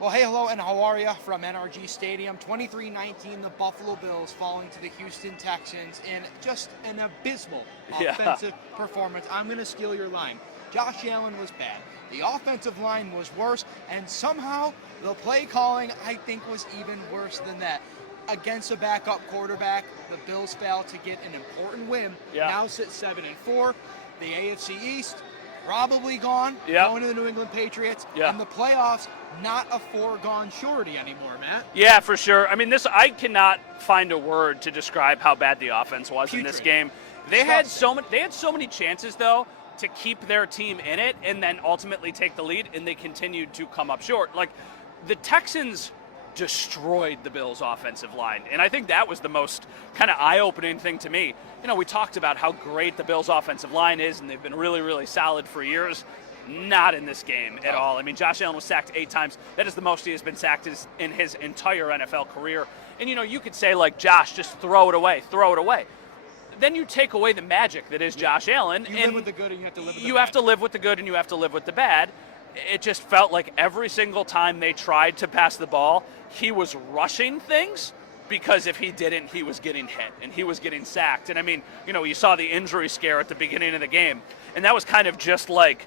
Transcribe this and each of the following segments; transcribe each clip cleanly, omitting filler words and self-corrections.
Well, hey, hello, and how are you from NRG Stadium? 23-19, the Buffalo Bills falling to the Houston Texans in just an abysmal offensive performance. I'm going to steal your line. Josh Allen was bad. The offensive line was worse, and somehow the play calling, I think, was even worse than that. Against a backup quarterback, the Bills failed to get an important win. Now sit 7-4. The AFC East probably gone, going to the New England Patriots, and the playoffs not a foregone surety anymore, Matt. Yeah, for sure. I mean, I cannot find a word to describe how bad the offense was in this game. They had so many chances though to keep their team in it and then ultimately take the lead, and they continued to come up short. Like, the Texans destroyed the Bills' offensive line, and I think that was the most kind of eye-opening thing to me. You know, we talked about how great the Bills' offensive line is, and they've been really, really solid for years. Not in this game at all. I mean, Josh Allen was sacked 8 times. That is the most he has been sacked in his entire NFL career. And, you know, you could say, like, Josh, just throw it away. Then you take away the magic that is Josh Allen. You live with the good and you have to live with the bad. You have to live with the good and you have to live with the bad. It just felt like every single time they tried to pass the ball, he was rushing things, because if he didn't, he was getting hit and he was getting sacked. And, I mean, you know, you saw the injury scare at the beginning of the game, and that was kind of just like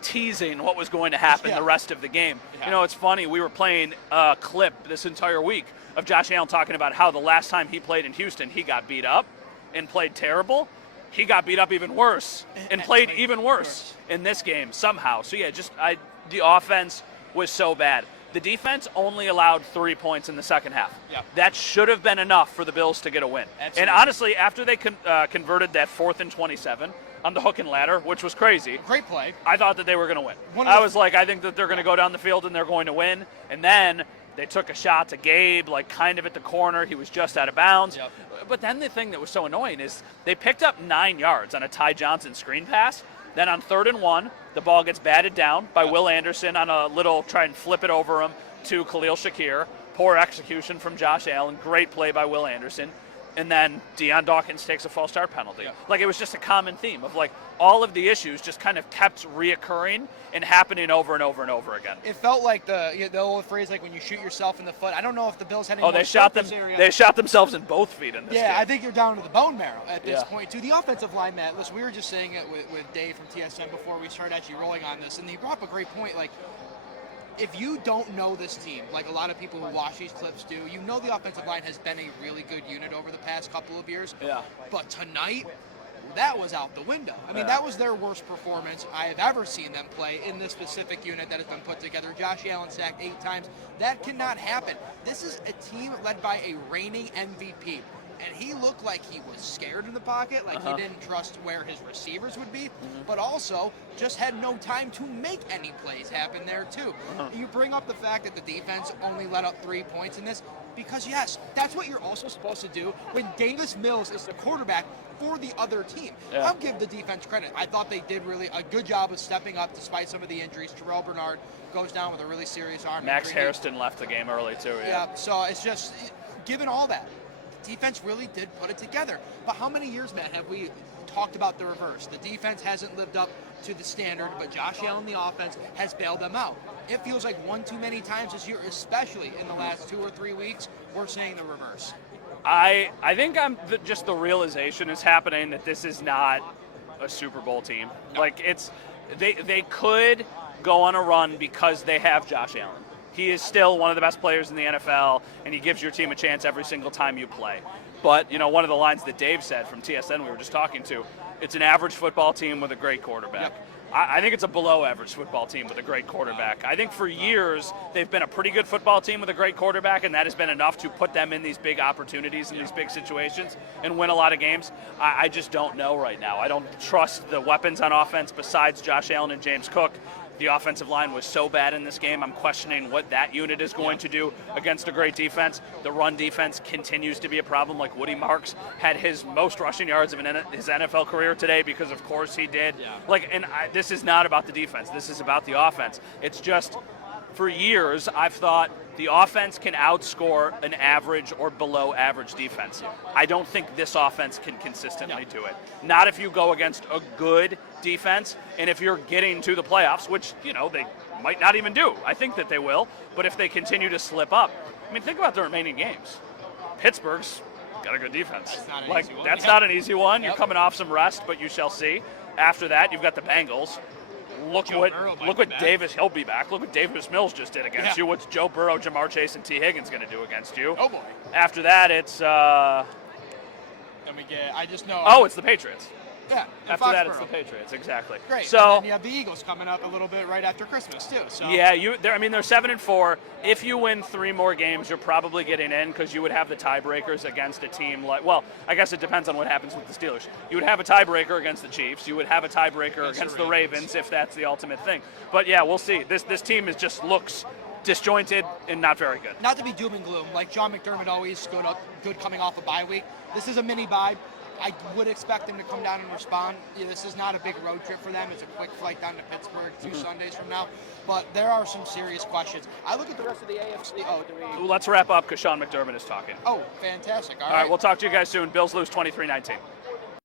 teasing what was going to happen the rest of the game. You know, it's funny, we were playing a clip this entire week of Josh Allen talking about how the last time he played in Houston, he got beat up and played terrible. He got beat up even worse and played even worse in this game somehow. So, yeah, the offense was so bad. The defense only allowed 3 points in the second half. That should have been enough for the Bills to get a win. Absolutely. And honestly, after they converted that 4th and 27 on the hook and ladder, which was crazy. Great play. I thought that they were going to win. I was like, I think that they're going to go down the field and they're going to win. And then they took a shot to Gabe, like kind of at the corner. He was just out of bounds. But then the thing that was so annoying is they picked up 9 yards on a Ty Johnson screen pass. Then on 3rd and 1, the ball gets batted down by Will Anderson on a little try and flip it over him to Khalil Shakir. Poor execution from Josh Allen. Great play by Will Anderson. And then Deion Dawkins takes a false start penalty. Like, it was just a common theme of, like, all of the issues just kind of kept reoccurring and happening over and over and over again. It felt like the old phrase, like when you shoot yourself in the foot. I don't know if the Bills had any they shot themselves in both feet in this game. I think you're down to the bone marrow at this point, too. The offensive line, Matt, listen, we were just saying it with Dave from TSN before we started actually rolling on this, and he brought up a great point. Like, if you don't know this team, like a lot of people who watch these clips do, you know the offensive line has been a really good unit over the past couple of years. But tonight, that was out the window. I mean, that was their worst performance I have ever seen them play in this specific unit that has been put together. Josh Allen sacked 8 times. That cannot happen. This is a team led by a reigning MVP. And he looked like he was scared in the pocket, like he didn't trust where his receivers would be, but also just had no time to make any plays happen there, too. You bring up the fact that the defense only let up 3 points in this, because, yes, that's what you're also supposed to do when Davis Mills is the quarterback for the other team. I'll give the defense credit. I thought they did really a good job of stepping up despite some of the injuries. Terrell Bernard goes down with a really serious arm injury. Max Hairston left the game early, too. So it's just, given all that, defense really did put it together. But how many years, Matt, have we talked about the reverse? The defense hasn't lived up to the standard, but Josh Allen, the offense, has bailed them out. It feels like one too many times this year, especially in the last 2 or 3 weeks, we're saying the reverse. I think just the realization is happening that this is not a Super Bowl team. Like, they could go on a run because they have Josh Allen. He is still one of the best players in the NFL, and he gives your team a chance every single time you play. But, you know, one of the lines that Dave said from TSN we were just talking to, it's an average football team with a great quarterback. I think it's a below-average football team with a great quarterback. I think for years they've been a pretty good football team with a great quarterback, and that has been enough to put them in these big opportunities and these big situations and win a lot of games. I just don't know right now. I don't trust the weapons on offense besides Josh Allen and James Cook. The offensive line was so bad in this game. I'm questioning what that unit is going to do against a great defense. The run defense continues to be a problem. Like, Woody Marks had his most rushing yards of his NFL career today because, of course, he did. This is not about the defense. This is about the offense. It's just for years, I've thought the offense can outscore an average or below average defense. I don't think this offense can consistently do it. Not if you go against a good defense, and if you're getting to the playoffs, which, they might not even do. I think that they will, but if they continue to slip up, I mean, think about the remaining games. Pittsburgh's got a good defense. That's not an easy one. You're coming off some rest, but you shall see. After that, you've got the Bengals. Look what Davis, he'll be back. Look what Davis Mills just did against you. What's Joe Burrow, Jamar Chase, and T. Higgins going to do against you? Oh, boy. After that, it's... I just know... Oh, it's the Patriots. Yeah. After that, it's the Patriots. Exactly. Great. So and then you have the Eagles coming up a little bit right after Christmas too. So yeah, they're 7-4. If you win 3 more games, you're probably getting in because you would have the tiebreakers against a team like. Well, I guess it depends on what happens with the Steelers. You would have a tiebreaker against the Chiefs. You would have a tiebreaker against the Ravens if that's the ultimate thing. But yeah, we'll see. This team just looks disjointed and not very good. Not to be doom and gloom, like John McDermott always good coming off a bye week. This is a mini bye. I would expect them to come down and respond. This is not a big road trip for them. It's a quick flight down to Pittsburgh 2 Sundays from now. But there are some serious questions. I look at the rest of the AFC. Let's wrap up because Sean McDermott is talking. Oh, fantastic. All right, we'll talk to you guys soon. Bills lose 23-19.